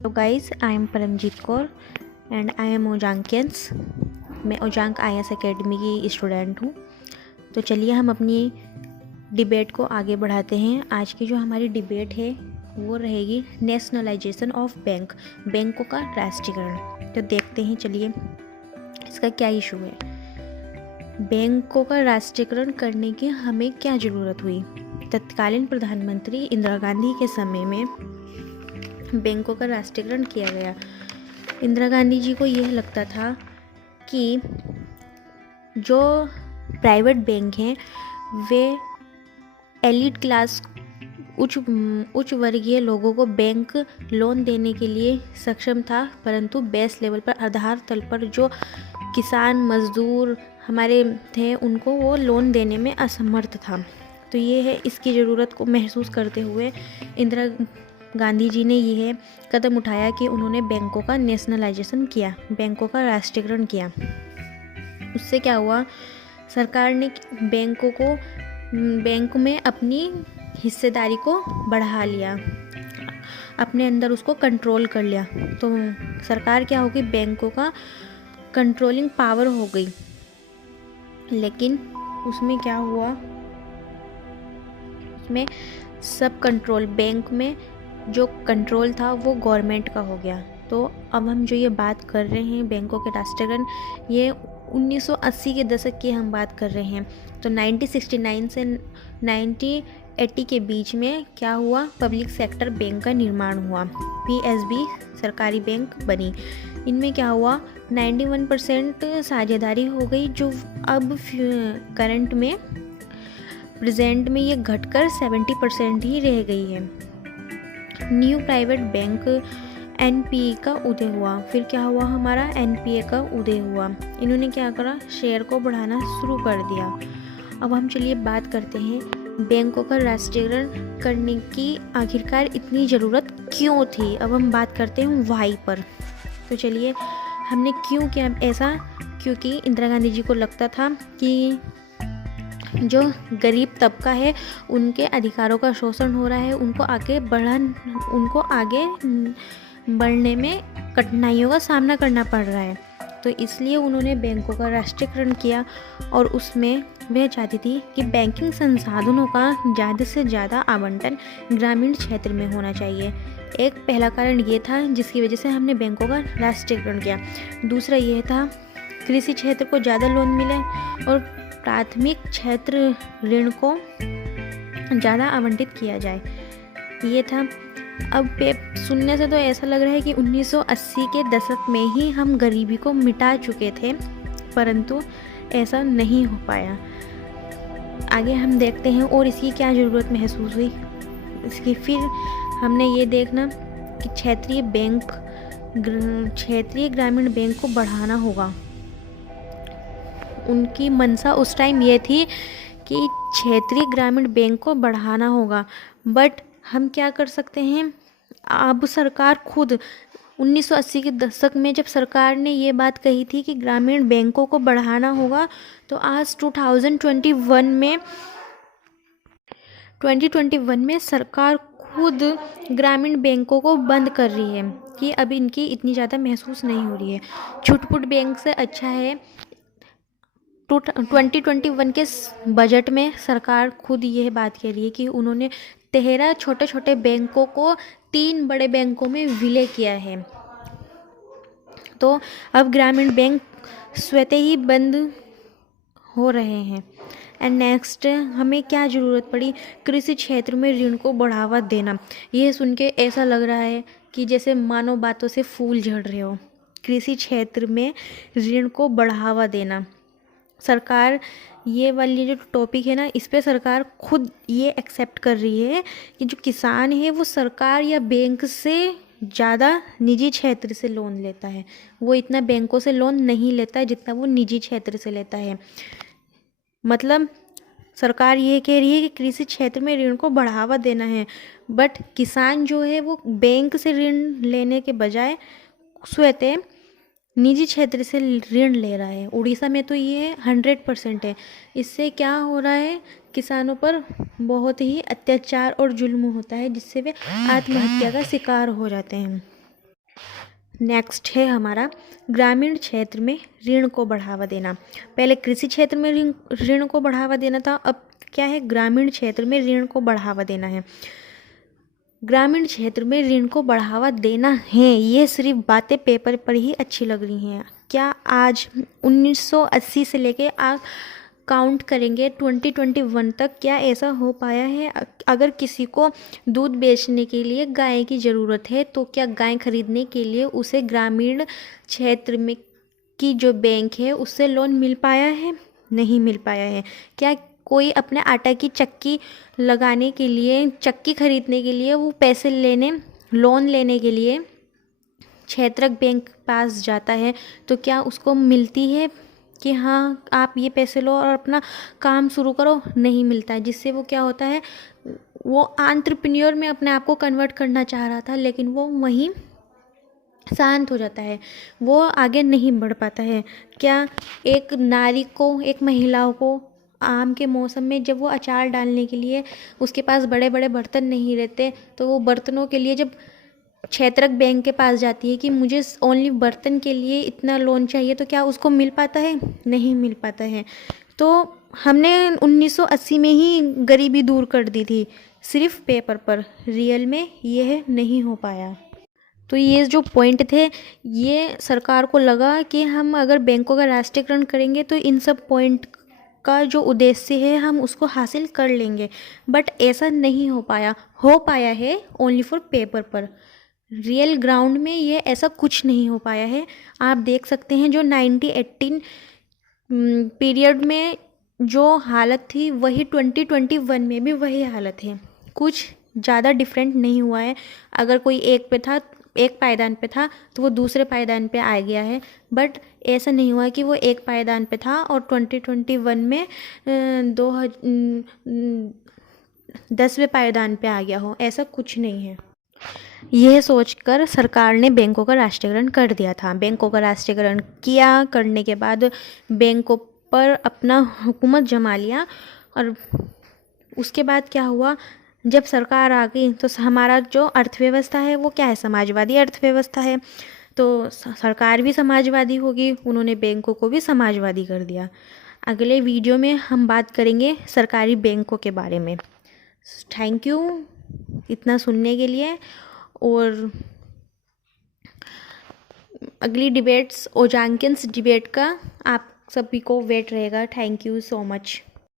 तो guys, I am Paramjeet Kaur and I am Ojaankians. मैं Ojaank IAS academy की स्टूडेंट हूँ। तो चलिए हम अपनी डिबेट को आगे बढ़ाते हैं। आज की जो हमारी डिबेट है वो रहेगी नेशनलाइजेशन ऑफ बैंकों का राष्ट्रीयकरण। तो देखते हैं, चलिए इसका क्या इशू है। बैंकों का राष्ट्रीयकरण करने की हमें क्या ज़रूरत हुई? तत्कालीन प्रधानमंत्री इंदिरा गांधी के समय में बैंकों का राष्ट्रीयकरण किया गया। इंदिरा गांधी जी को यह लगता था कि जो प्राइवेट बैंक हैं वे एलिट क्लास उच्च वर्गीय लोगों को बैंक लोन देने के लिए सक्षम था, परंतु बेस लेवल पर आधार तल पर जो किसान मजदूर हमारे थे उनको वो लोन देने में असमर्थ था। तो ये है, इसकी ज़रूरत को महसूस करते हुए इंदिरा गांधी जी ने यह कदम उठाया कि उन्होंने बैंकों का नेशनलाइजेशन किया, बैंकों का राष्ट्रीयकरण किया। उससे क्या हुआ, सरकार ने बैंक में अपनी हिस्सेदारी को बढ़ा लिया, अपने अंदर उसको कंट्रोल कर लिया। तो सरकार क्या होगी, बैंकों का कंट्रोलिंग पावर हो गई। लेकिन उसमें क्या हुआ, उसमें सब कंट्रोल, बैंक में जो कंट्रोल था वो गवर्नमेंट का हो गया। तो अब हम जो ये बात कर रहे हैं बैंकों के राष्ट्रीयकरण, ये 1980 के दशक की हम बात कर रहे हैं। तो 1969 से 1980 के बीच में क्या हुआ, पब्लिक सेक्टर बैंक का निर्माण हुआ, PSB सरकारी बैंक बनी। इनमें क्या हुआ, 91% साझेदारी हो गई, जो अब करंट में प्रेजेंट में ये घटकर 70% ही रह गई है। न्यू प्राइवेट बैंक NPA का उदय हुआ। फिर क्या हुआ, हमारा NPA का उदय हुआ। इन्होंने क्या करा, शेयर को बढ़ाना शुरू कर दिया। अब हम चलिए बात करते हैं बैंकों का राष्ट्रीयकरण करने की आखिरकार इतनी ज़रूरत क्यों थी। अब हम बात करते हैं वाई पर। तो चलिए, हमने क्यों किया ऐसा, क्योंकि इंदिरा गांधी जी को लगता था कि जो गरीब तबका है उनके अधिकारों का शोषण हो रहा है, उनको आगे बढ़ने में कठिनाइयों का सामना करना पड़ रहा है। तो इसलिए उन्होंने बैंकों का राष्ट्रीयकरण किया और उसमें वह चाहती थी कि बैंकिंग संसाधनों का ज़्यादा से ज़्यादा आवंटन ग्रामीण क्षेत्र में होना चाहिए। एक पहला कारण ये था जिसकी वजह से हमने बैंकों का राष्ट्रीयकरण किया। दूसरा यह था कृषि क्षेत्र को ज़्यादा लोन मिले और प्राथमिक क्षेत्र ऋण को ज़्यादा आवंटित किया जाए, ये था। अब सुनने से तो ऐसा लग रहा है कि 1980 के दशक में ही हम गरीबी को मिटा चुके थे, परंतु ऐसा नहीं हो पाया। आगे हम देखते हैं और इसकी क्या ज़रूरत महसूस हुई इसकी। फिर हमने ये देखना कि क्षेत्रीय ग्रामीण बैंक को बढ़ाना होगा। उनकी मंशा उस टाइम ये थी कि क्षेत्रीय ग्रामीण बैंक को बढ़ाना होगा, बट हम क्या कर सकते हैं, अब सरकार खुद 1980 के दशक में जब सरकार ने ये बात कही थी कि ग्रामीण बैंकों को बढ़ाना होगा, तो आज 2021 में सरकार खुद ग्रामीण बैंकों को बंद कर रही है कि अब इनकी इतनी ज़्यादा महसूस नहीं हो रही है। छुटपुट बैंक से अच्छा है 2021 के बजट में सरकार खुद यह बात कह रही है कि उन्होंने 13 छोटे छोटे बैंकों को 3 बड़े बैंकों में विलय किया है। तो अब ग्रामीण बैंक स्वतः ही बंद हो रहे हैं। एंड नेक्स्ट, हमें क्या ज़रूरत पड़ी, कृषि क्षेत्र में ऋण को बढ़ावा देना। यह सुन के ऐसा लग रहा है कि जैसे मानो बातों से फूल झड़ रहे हो। कृषि क्षेत्र में ऋण को बढ़ावा देना, सरकार ये वाली जो टॉपिक है ना, इस पे सरकार खुद ये एक्सेप्ट कर रही है कि जो किसान है वो सरकार या बैंक से ज़्यादा निजी क्षेत्र से लोन लेता है। वो इतना बैंकों से लोन नहीं लेता है जितना वो निजी क्षेत्र से लेता है। मतलब सरकार ये कह रही है कि कृषि क्षेत्र में ऋण को बढ़ावा देना है, बट किसान जो है वो बैंक से ऋण लेने के बजाय स्वतः निजी क्षेत्र से ऋण ले रहा है। उड़ीसा में तो ये 100% है। इससे क्या हो रहा है, किसानों पर बहुत ही अत्याचार और जुल्म होता है, जिससे वे आत्महत्या का शिकार हो जाते हैं। नेक्स्ट है हमारा ग्रामीण क्षेत्र में ऋण को बढ़ावा देना। पहले कृषि क्षेत्र में ऋण को बढ़ावा देना था, अब क्या है, ग्रामीण क्षेत्र में ऋण को बढ़ावा देना है। ग्रामीण क्षेत्र में ऋण को बढ़ावा देना है, ये सिर्फ बातें पेपर पर ही अच्छी लग रही हैं। क्या आज 1980 से लेके काउंट करेंगे 2021 तक, क्या ऐसा हो पाया है? अगर किसी को दूध बेचने के लिए गाय की ज़रूरत है तो क्या गाय खरीदने के लिए उसे ग्रामीण क्षेत्र में की जो बैंक है उससे लोन मिल पाया है? नहीं मिल पाया है। क्या कोई अपने आटा की चक्की लगाने के लिए, चक्की खरीदने के लिए वो पैसे लेने, लोन लेने के लिए क्षेत्रक बैंक पास जाता है तो क्या उसको मिलती है कि हाँ आप ये पैसे लो और अपना काम शुरू करो? नहीं मिलता है। जिससे वो क्या होता है, वो एंटरप्रेन्योर में अपने आप को कन्वर्ट करना चाह रहा था, लेकिन वो वहीं शांत हो जाता है, वो आगे नहीं बढ़ पाता है। क्या एक नारी को, एक महिलाओं को आम के मौसम में जब वो अचार डालने के लिए उसके पास बड़े बड़े बर्तन नहीं रहते, तो वो बर्तनों के लिए जब क्षेत्रक बैंक के पास जाती है कि मुझे ओनली बर्तन के लिए इतना लोन चाहिए, तो क्या उसको मिल पाता है? नहीं मिल पाता है। तो हमने 1980 में ही गरीबी दूर कर दी थी, सिर्फ पेपर पर, रियल में यह नहीं हो पाया। तो ये जो पॉइंट थे, ये सरकार को लगा कि हम अगर बैंकों का राष्ट्रीयकरण करेंगे तो इन सब पॉइंट का जो उद्देश्य है हम उसको हासिल कर लेंगे, बट ऐसा नहीं हो पाया है ओनली फॉर पेपर पर। रियल ग्राउंड में ये ऐसा कुछ नहीं हो पाया है। आप देख सकते हैं जो 1918 पीरियड में जो हालत थी वही 2021 में भी वही हालत है, कुछ ज़्यादा डिफरेंट नहीं हुआ है। अगर कोई एक पायदान पे था तो वो दूसरे पायदान पे आ गया है, बट ऐसा नहीं हुआ कि वो एक पायदान पे था और 2021 में 10वें पायदान पे आ गया हो, ऐसा कुछ नहीं है। यह सोचकर सरकार ने बैंकों का राष्ट्रीयकरण कर दिया था। बैंकों का राष्ट्रीयकरण किया, करने के बाद बैंकों पर अपना हुकूमत जमा लिया, और उसके बाद क्या हुआ, जब सरकार आ गई तो हमारा जो अर्थव्यवस्था है वो क्या है, समाजवादी अर्थव्यवस्था है। तो सरकार भी समाजवादी होगी, उन्होंने बैंकों को भी समाजवादी कर दिया। अगले वीडियो में हम बात करेंगे सरकारी बैंकों के बारे में। थैंक यू इतना सुनने के लिए, और अगली डिबेट्स ओजांकिन्स डिबेट का आप सभी को वेट रहेगा। Thank you so much.